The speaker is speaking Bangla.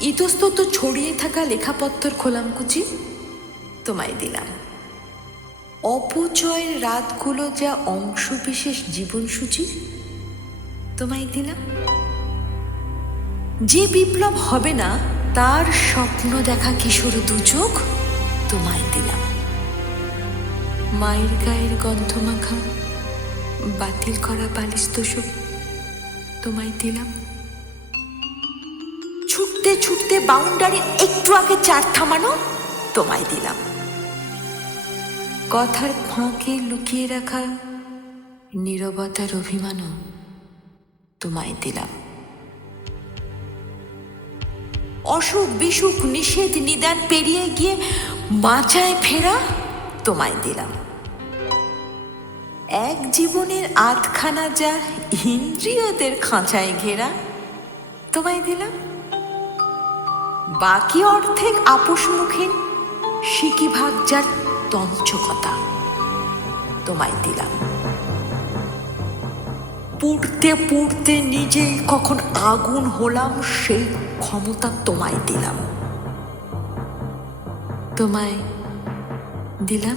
ইতস্তত ছড়িয়ে থাকা লেখাপত্তর খোলামকুচি তোমায় দিলাম। অপচয়ের রাতগুলো যা অংশবিশেষ জীবনসূচি তোমায় দিলাম। যে বিপ্লব হবে না, তার স্বপ্ন দেখা কিশোর দু চোখ তোমায় দিলাম। মায়ের গায়ের গন্ধ মাখা, বাতিল করা বালিশ তোষক তোমায় দিলাম। ছুটতে ছুটতে বাউন্ডারি একটু আগে চার থামানো তোমায় দিলাম। কথার ফাঁকে লুকিয়ে রাখা নীরবতার অভিমানও তোমায় দিলাম। অসুখ বিসুখ নিষেধ নিদান পেরিয়ে গিয়ে বাঁচায় ফেরা তোমায় দিলাম। এক জীবনের আধখানা যা ইন্দ্রিয়দের খাঁচায় ঘেরা তোমায় দিলাম। বাকি অর্ধেক আপোষ মুখীন সিকি ভাগ যার তঞ্চকতা। তোমায় দিলাম। পুড়তে পুড়তে নিজেই কখন আগুন হলাম, সেই ক্ষমতা তোমায় দিলাম। তোমায় দিলাম।